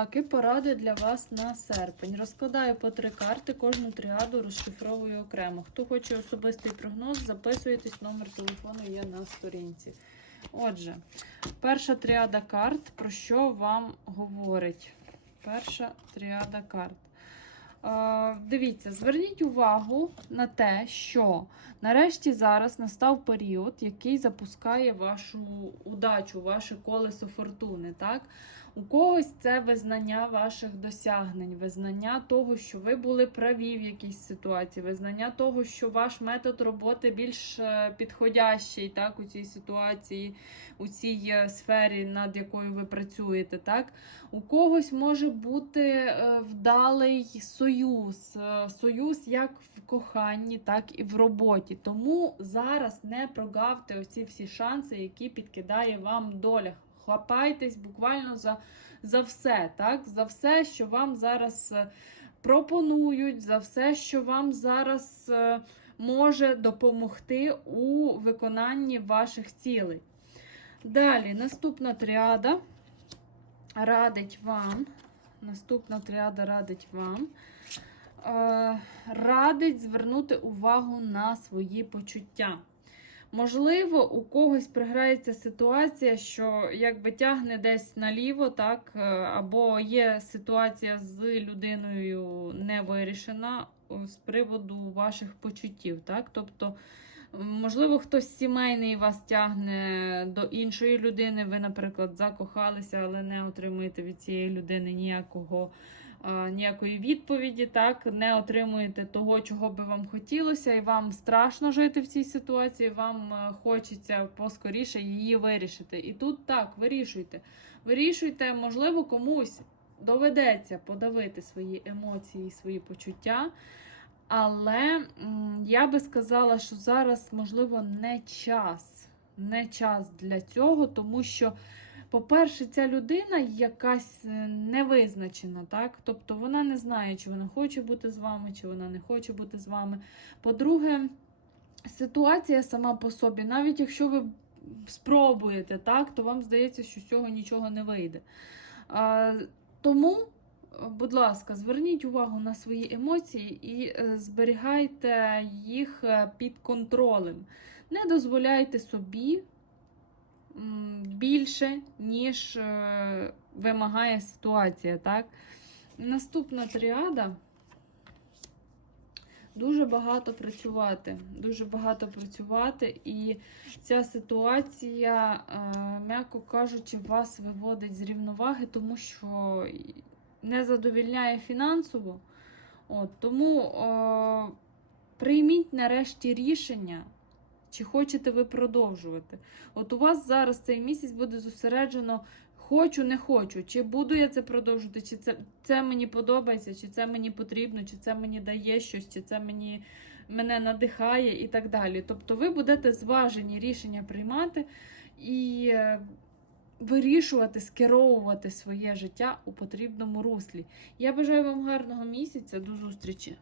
знаки поради для вас на серпень. Розкладаю по три карти, кожну тріаду розшифровую окремо. Хто хоче особистий прогноз, записуйтесь, номер телефону є на сторінці. Отже, перша тріада карт, про що вам говорить? Перша тріада карт. Е, Дивіться, зверніть увагу на те, що нарешті зараз настав період, який запускає вашу удачу, ваше колесо фортуни. Так? У когось це визнання ваших досягнень, визнання того, що ви були праві в якійсь ситуації, визнання того, що ваш метод роботи більш е, підходящий так, у цій ситуації, у цій е, сфері, над якою ви працюєте. Так? У когось може бути вдалий союз, е, союз як в коханні, так і в роботі. Тому зараз не прогавте оці всі шанси, які підкидає вам доля. Хапайтесь буквально за, за все, так? за все, що вам зараз е, пропонують, за все, що вам зараз е, може допомогти у виконанні ваших цілей. Далі, наступна тріада радить вам. Наступна тріада радить вам. Е, радить звернути увагу на свої почуття. Можливо, у когось приграється ситуація, що якби тягне десь наліво, так, е, або є ситуація з людиною не вирішена з приводу ваших почуттів. Так? Тобто, можливо, хтось сімейний вас тягне до іншої людини. Ви, наприклад, закохалися, але не отримуєте від цієї людини ніякого а, ніякої відповіді, так, не отримуєте того, чого би вам хотілося, і вам страшно жити в цій ситуації, вам е, хочеться поскоріше її вирішити. І тут так, вирішуйте. Вирішуйте, можливо, комусь доведеться подавити свої емоції, свої почуття. Але я би сказала, що зараз, можливо, не час. Не час для цього, тому що по-перше, ця людина якась е, невизначена, так? Тобто вона не знає, чи вона хоче бути з вами, чи вона не хоче бути з вами. По-друге, ситуація сама по собі, навіть якщо ви спробуєте, так, то вам здається, що з цього нічого не вийде. А, тому, будь ласка, зверніть увагу на свої емоції і е, зберігайте їх е, під контролем. Не дозволяйте собі більше, ніж е, вимагає ситуація. Так? Наступна тріада. Дуже багато працювати. Дуже багато працювати, і ця ситуація, м'яко кажучи, вас виводить з рівноваги, тому що не задовільняє фінансово. От, Тому е, прийміть нарешті рішення. Чи хочете ви продовжувати? От у вас зараз цей місяць буде зосереджено хочу, не хочу. Чи буду я це продовжувати, чи це це мені подобається, чи це мені потрібно, чи це мені дає щось, чи це мені, мене надихає і так далі. Тобто ви будете зважені рішення приймати і е, вирішувати, скеровувати своє життя у потрібному руслі. Я бажаю вам гарного місяця. До зустрічі!